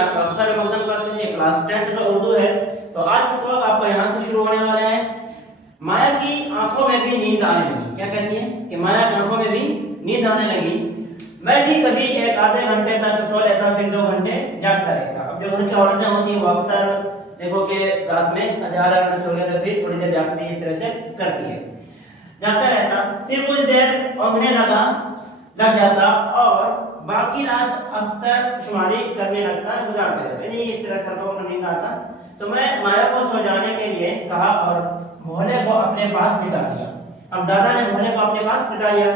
آپ کا خیر مقدم کرتے ہیں. کلاس 10 کا اردو ہے. تو آج کا سبق آپ کا یہاں سے شروع ہونے والا ہے. مایا کی آنکھوں میں بھی نیند آنے لگی. کیا کہتی ہے کہ مایا کی آنکھوں میں بھی نیند آنے لگی. میں بھی کبھی ایک آدھے گھنٹے تک سو لیتا, پھر 2 گھنٹے جاگتا رہتا. اب جو گھر کی عورتیں ہوتی ہیں وہ اکثر دیکھو کہ رات میں آدھا گھنٹہ سو گیا تو پھر تھوڑی دیر جاگتی ہے, اس طرح سے کرتی ہے. جاگتا رہتا, پھر کچھ دیر اونگنے لگ جاتا اور باقی رات اختر شماری کرنے لگتا, گزارتا رہتا. یعنی اس طرح سے کو نیند آتا. تو میں مایا کو سو جانے کے لیے کہا اور بھولے کو اپنے پاس بٹھا لیا. اب دادا نے بھولے کو اپنے پاس بٹھا لیا.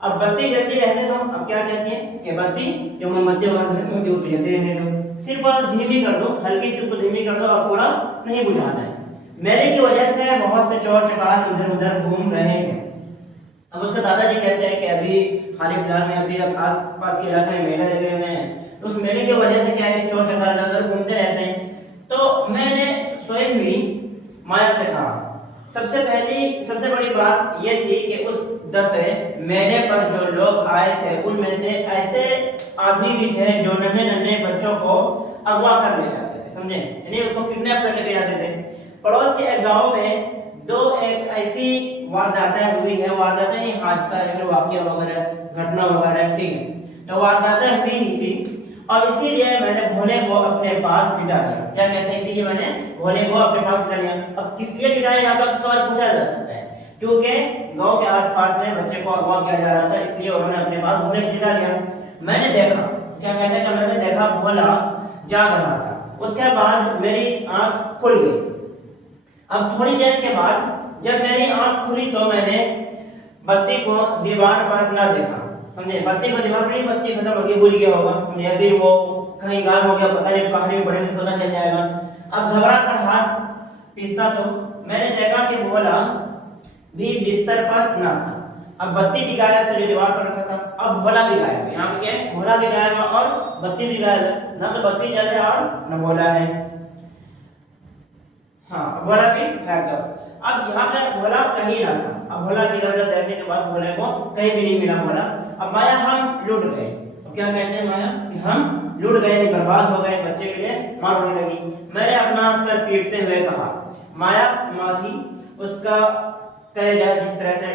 اب بتی جلتی رہنے دو. اب کیا کہتی ہے کہ بتی جو موم بتی وغیرہ گھر میں ہوتی ہے وہ جلتی رہنے دو, صرف دھیمی کر دو, ہلکی سی کو دھیمی کر دو اور پورا نہیں بجھانا ہے. میلے کی وجہ سے بہت سے چور چکار ادھر ادھر گھوم رہے ہیں. اب اس کے دادا جی کہتے ہیں کہ ابھی حال فی الحال میں ابھی آس پاس کے علاقے میں میلہ لگے ہوئے ہیں, تو اس میلے کی وجہ سے کیا ہے کہ چور چکار ادھر ادھر گھومتے رہتے ہیں. تو میں نے سوئی ہوئی مایا سے کہا, سب سے بڑی بات یہ تھی کہ اس دفعے میلے پر جو لوگ آئے تھے ان میں سے ایسے آدمی بھی تھے جو ننھے بچوں کو اغوا کر لے جاتے تھے, سمجھے, یعنی اس کو کڈنیپ کر لے جاتے تھے. پڑوس کے ایک گاؤں میں ایک ایسی وارداتیں ہوئی ہے, وارداتیں نہیں, حادثہ ہے پھر واقعہ وغیرہ گھٹنا وغیرہ, ٹھیک ہے, تو وارداتیں ہوئی ہی تھی اور اسی لیے میں نے بھولے کو اپنے پاس بٹھا لیا. کیا کہتے ہیں, اسی لیے میں نے بھولے کو اپنے پاس بٹھا لیا. اب کس لیے بٹھایا یہاں پر سوال پوچھا جا سکتا ہے, کیونکہ گاؤں کے آس پاس میں بچے کو اغوا کیا جا رہا تھا, اس لیے انہوں نے اپنے پاس بھولے کو بٹھا لیا. میں نے دیکھا, کیا کہتے ہیں کہ میں نے دیکھا بھولا جاگ رہا تھا. اس کے بعد میری آنکھ کھل گئی. اب تھوڑی دیر کے بعد جب میری آنکھ کھلی تو میں نے بتی کو دیوار پر نہ دیکھا, سمجھے, بتی کو دیوار پر نہیں, بتی ختم ہو گئی, بجھ گیا ہوگا, سمجھے, پھر وہ کہیں غائب ہو گیا, پتہ نہیں کہانی میں پڑھے تو پتہ چل جائے گا. اب گھبرا کر ہاتھ پیستا تو میں نے دیکھا کہ بھولا بھی بستر پر نہ تھا. اب بتی بھی غائب تو جو دیوار پر رکھا تھا, اب بھولا بھی غائب. یہاں پہ کیا ہے, بھولا بھی غائب ہے اور بتی بھی غائب ہے, نہ تو بتی جل رہا ہے اور نہ بھولا ہے. ہاں, بھولا بھی غائب تھا. اب یہاں پہ بھولا کہیں نہ تھا. اب بھولا کی ادھر ادھر دیکھنے کے بعد بھولے کو کہیں بھی نہیں ملا بھولا. اب مایا ہم لٹ گئے. اب کیا کہتے ہیں مایا کہ ہم لٹ گئے, برباد ہو گئے. بچے کے لیے ماں رونے لگی. میں نے اپنا سر پیٹتے ہوئے کہا, مایا ماں تھی, اس کا کہے جائے جس طرح سے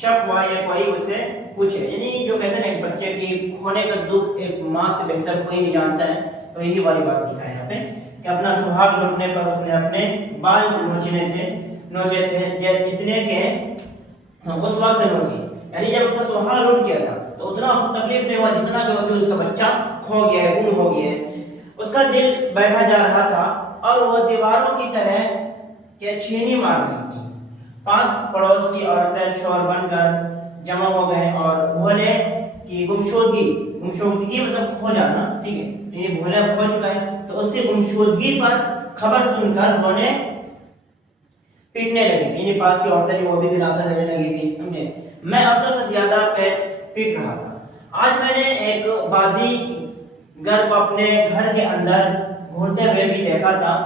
شک ہوا یا کوئی اسے پوچھے, یعنی جو کہتے ہیں ایک بچے کی کھونے کا دکھ ایک ماں سے بہتر کوئی نہیں جانتا ہے, تو یہی والی بات لکھا ہے یہاں پہ کہ اپنا سہاگ لٹنے پر اس نے اپنے بال نوچے تھے جتنے کے اس وقت نوچے, یعنی جب اس کا سہاگ لٹ گیا تھا تو اتنا اس کو تکلیف نہیں ہوا جتنا کہ ابھی اس کا بچہ کھو گیا ہے, گم ہو گیا ہے. اس کا دل بیٹھا جا رہا تھا اور وہ دیواروں کی طرح کہ چھینی مار رہی تھی. پاس پڑوس کی عورتیں شور بن کر جمع ہو گئے اور بھولے کی گمشدگی مطلب کھو جانا, ٹھیک ہے, یعنی بھولا کھو چکا ہے تو اس کی گمشدگی پر خبر سن کر رونے پیٹنے لگی. یعنی پاس کی عورتیں جو وہ بھی دلاسا دینے لگی تھی, سمجھے. میں اب سے زیادہ پیٹ رہا تھا. آج میں نے ایک بازی گر کو اپنے گھر کے اندر گھومتے ہوئے بھی دیکھا تھا,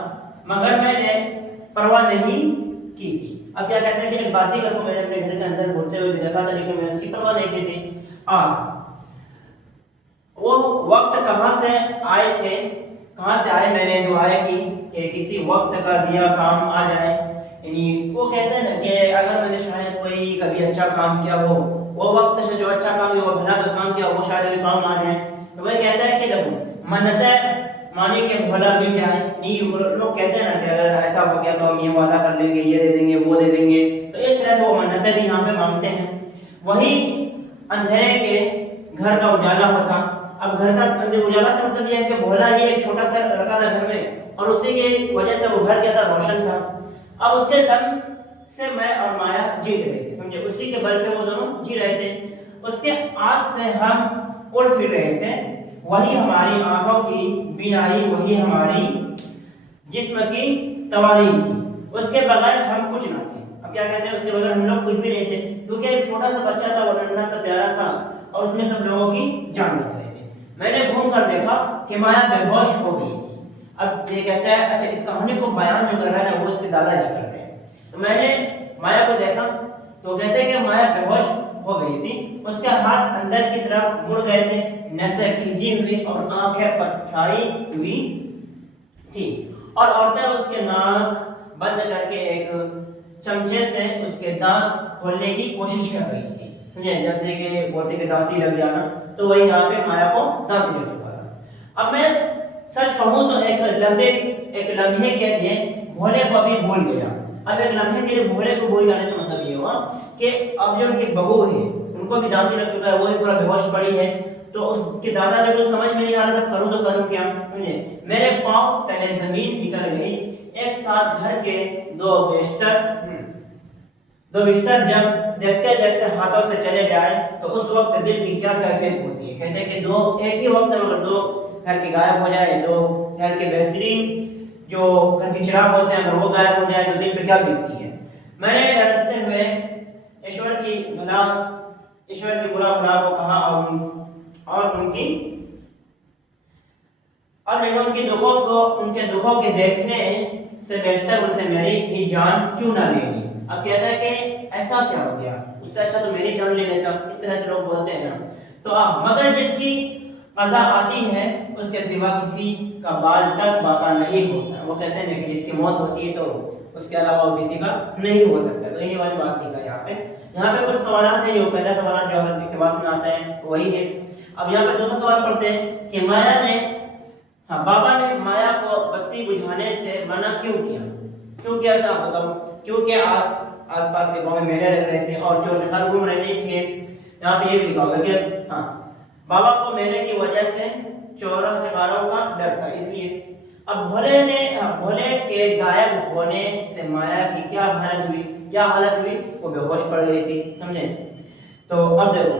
مگر میں نے پرواہ نہیں کی تھی. اب کیا کہتے ہیں کہ ایک بازی گر کو میں نے اپنے گھر کے اندر گھومتے ہوئے دیکھا تھا, لیکن میں نے اس کی پرواہ نہیں کی تھی. وہ وقت کہاں سے آئے میں نے دعائیں کی کہ کسی وقت کا دیا کام آ جائے. یعنی وہ کہتے ہیں نا کہ اگر میں نے شاید کوئی کبھی اچھا کام کیا ہو, وہ وقت سے جو اچھا کام ہے وہ بھلا کا کام کیا وہ شاید ابھی کام آ جائے. تو وہ کہتا ہے کہ دیکھو منتیں مانی کے بھولا بھی جائے. نہیں, لوگ کہتے ہیں نا کہ اگر ایسا ہو گیا تو ہم یہ وعدہ کر لیں گے, یہ دے دیں گے, وہ دے دیں گے. تو اس طرح سے وہ منتیں بھی یہاں پہ مانگتے ہیں. وہی اندھیرے کے گھر کا اجالا ہوتا. اب گھر کا اجالا سے مطلب یہ ہے کہ بھولا یہ ایک چھوٹا سا لڑکا تھا گھر میں, اور اسی کی وجہ سے وہ گھر کیا تھا, روشن تھا. اب اس کے دم سے میں اور مایا جیت رہے تھے, سمجھے, اسی کے بل پہ وہ دونوں جی رہے تھے. اس کے آس سے ہم اڑ پھر رہے تھے. وہی ہماری آنکھوں کی بینائی, وہی ہماری جسم کی توانائی تھی. اس کے بغیر ہم کچھ نہ تھے. اب کیا کہتے ہیں, اس کے بغیر ہم لوگ کچھ بھی نہیں تھے, کیونکہ ایک چھوٹا سا بچہ تھا, وہ ننھا سا پیارا سا, اور اس میں سب لوگوں کی جان بچ رہے تھے. میں نے گھوم کر دیکھا کہ مایا بے ہوش ہو گئی تھی. اب یہ کہتا ہے اچھا اس کہانی کو بیان جو کر رہا ہے وہ اس کے دادا جی کر رہے ہیں. تو میں نے مایا کو دیکھا تو کہتے ہیں کہ مایا بے ہوش ہو گئی تھی, اس کے ہاتھ اندر کی طرف مڑ گئے تھے, نسیں کھینچی ہوئی اور آنکھیں پتھرائی ہوئی تھی, اور عورتیں اس کے ناک بند کر کے ایک چمچے سے اس کے دانت کھولنے کی کوشش کر رہی تھی. سمجھے, جیسے کہ بولتے کہ دانتی لگ جانا, تو وہی یہاں پہ مایا کو دانتی لگ چکا تھا. اب میں سچ کہوں تو ایک لمحے کے لیے بھولے کو بھی بھول گیا. اب ایک لمحے کے لیے بھولے کو بھول جانے سے مطلب یہ ہوا کہ اب جو ان کی بہو ہے ان کو بھی دانتی لگ چکا ہے, وہ پورا بے ہوش پڑی ہے, تو اس کے دادا جو کچھ سمجھ میں نہیں آ رہا تھا کروں تو کروں کیا. سمجھے, میرے پاؤں تلے زمین نکل گئی. ایک ساتھ گھر کے دو بستر جب دیکھتے دیکھتے ہاتھوں سے چلے جائیں تو اس وقت دل کی کیا کیفیت ہوتی ہے. کہتے ہیں کہ دو ایک ہی وقت میں اگر دو گھر کے غائب ہو جائے, دو گھر کے بہترین جو گھر کے چراغ ہوتے ہیں اگر وہ غائب ہو جائے تو دل پہ کیا بیتتی ہے. میں نے رستے ہوئے ایشور کی برا بھلا کو کہا اور میں نے ان کے دکھوں کے دیکھنے سے بیشتر ان سے میری ہی جان کیوں نہ لے لی. اب کہتا ہے کہ ایسا کیا ہو گیا, اس سے اچھا تو میری جان لے لیتا. اس طرح سے لوگ بولتے ہیں نا. تو مگر جس کی قضا آتی ہے اس کے سوا کسی کا بال تک باقی نہیں ہوتا. وہ کہتے ہیں کہ جس کی موت ہوتی ہے تو اس کے علاوہ کسی کا نہیں ہو سکتا. تو یہ والی بات لکھا ہے یہاں پہ کچھ سوالات ہیں. جو پہلا سوال جو حضرت اقتباس میں آتا ہے وہی ہے. اب یہاں پہ دوسرا سوال پڑھتے ہیں کہ بابا نے مایا کو بتی بجھانے سے منع کیوں کیا تھا. بتاؤ, کیونکہ آس پاس کے گاؤں میں میلے لگ رہے تھے اور چور چکار گھوم رہے تھے, اس لیے یہاں پہ یہ لکھا ہوگا کہ بابا کو میلے کی وجہ سے چوروں چکاروں کا ڈر تھا, اس لیے. اب بھولے کے غائب ہونے سے مایا کی کیا حالت ہوئی, وہ بے ہوش پڑ گئی تھی. سمجھے, تو اب دیکھو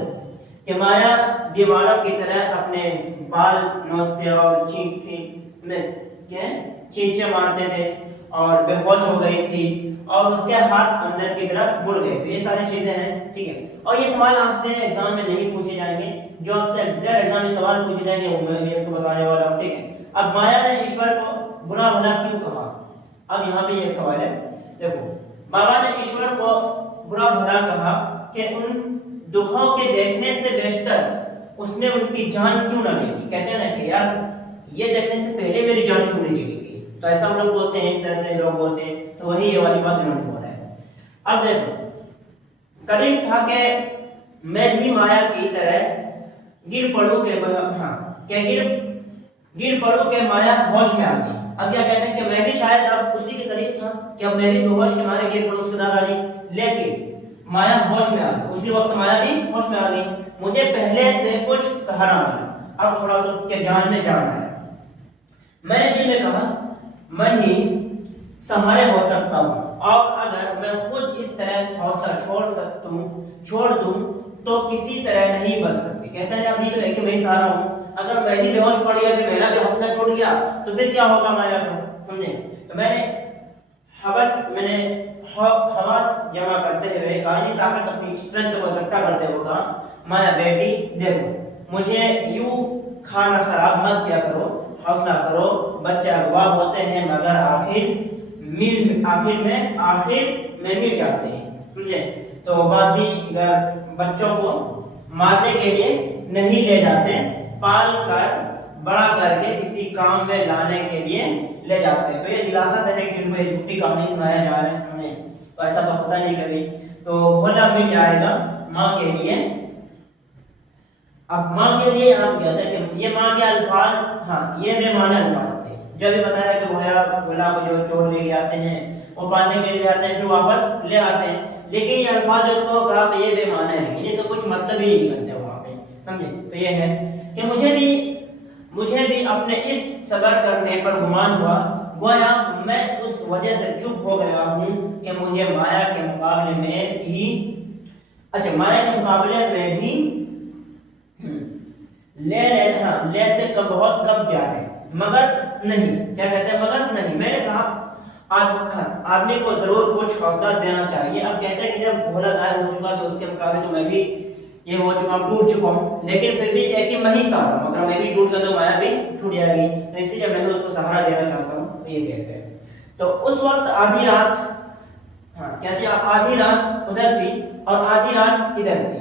کہ مایا دیواروں کی طرح اپنے بال نوچتے اور چینچے مارتے تھے اور بے ہوش ہو گئی تھی اور اس کے ہاتھ اندر کی طرف مڑ گئے. تو یہ ساری چیزیں ہیں, ٹھیک ہے. اور یہ سوال آپ سے ایگزام میں نہیں پوچھے جائیں گے. جو آپ سے ایگزام میں سوال پوچھے جائیں گے وہ میں بھی آپ کو بتانے والا ہوں, ٹھیک ہے. اب مایا نے ایشور کو برا بھلا کیوں کہا. اب یہاں پہ یہ ایک سوال ہے. دیکھو, بابا نے ایشور کو برا بھلا کہا کہ ان دکھوں کے دیکھنے سے بیشتر اس نے ان کی جان کیوں نہ لی. کہتے ہیں نا کہ یار یہ دیکھنے سے پہلے میری جان کیوں نہیں چلی گئی. تو ایسا ہم لوگ بولتے ہیں, اس طرح سے لوگ بولتے ہیں. تو وہی یہ والی بات انہوں نے بولا ہے. اب دیکھو, قریب تھا کہ میں بھی مایا کی طرح گر پڑوں کہ مایا ہوش میں آ گئی. اب کیا کہتے ہیں کہ میں بھی شاید اب اسی کے قریب تھا کہ اب میں بھی ہوش کے مارے گر پڑوں, اس کے دادا جی, لیکن مایا ہوش میں آ گئی. اسی وقت مایا بھی ہوش میں آ گئی. مجھے پہلے سے کچھ سہارا ملا, اب تھوڑا سا کے جان میں جان آیا. میں نے دل میں کہا میں ہی سہارے ہو سکتا ہوں, اور اگر میں خود اس طرح حوصلہ چھوڑ دوں تو کسی طرح نہیں بچ سکتی. کہتا ہے ابھی تو ہے کہ میں ہی سہارا ہوں, اگر میں بھی بے ہوش پڑ گیا, پھر میرا بھی حوصلہ ٹوٹ گیا تو پھر کیا ہوگا مایا کو. سمجھے, تو میں نے حواس جمع کرتے ہوئے کہانی طاقت اپنی اسٹرینتھ کو اکٹھا کرتے ہوئے کہا مایا بیٹی دیکھو, مجھے یوں کھانا خراب مت کیا کرو, حوصلہ کرو. بچہ اغوا ہوتے ہیں مگر آخر میں مل جاتے ہیں. سمجھے, تو بازیگر بچوں کو مارنے کے لیے نہیں لے جاتے, پال کر بڑا کر کے کسی کام میں لانے کے لیے لے جاتے ہیں. تو یہ دلاسا دینے کے لیے یہ جھوٹی کہانی سنایا جا رہا ہے. سمجھے, تو ایسا تو پتہ نہیں کبھی. تو بھولا مل جائے گا ماں کے لیے. اب ماں کے لیے آپ کہتے ہیں کہ یہ ماں کے الفاظ, یہ بے معنی الفاظ تھے. جو بھی بتایا کہ بھولا کو جو چور لے کے آتے ہیں وہ پالنے کے لیے آتے ہیں, پھر واپس لے آتے ہیں, لیکن یہ الفاظ جو اس کو کہا تو یہ بے معنی ہے, انہیں سے کچھ مطلب ہی نہیں نکلتے وہاں پہ. سمجھے, تو یہ ہے کہ مجھے بھی اپنے اس صبر کرنے پر گمان ہوا, گویا میں اس وجہ سے چپ ہو گیا ہوں کہ مجھے مایا کے مقابلے میں بھی لے سے بہت کم پیار ہے, مگر نہیں. کیا کہتے ہیں, مگر نہیں. میں نے کہا آدمی کو ضرور کچھ حوصلہ دینا چاہیے. اب کہتے ہیں کہ جب بھولا غائب ہو چکا تو اس کے مقابلے تو میں بھی یہ ہو چکا ہوں, ٹوٹ چکا ہوں, لیکن پھر بھی ایک ہی میں ہی سہارا ہوں. اگر میں بھی ٹوٹ گیا تو مایا بھی ٹوٹ جائے گی, تو اسی لیے میں اس کو سہارا دینا چاہتا ہوں. یہ کہتے ہیں. تو اس وقت آدھی رات ادھر تھی اور آدھی رات ادھر تھی.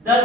10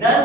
10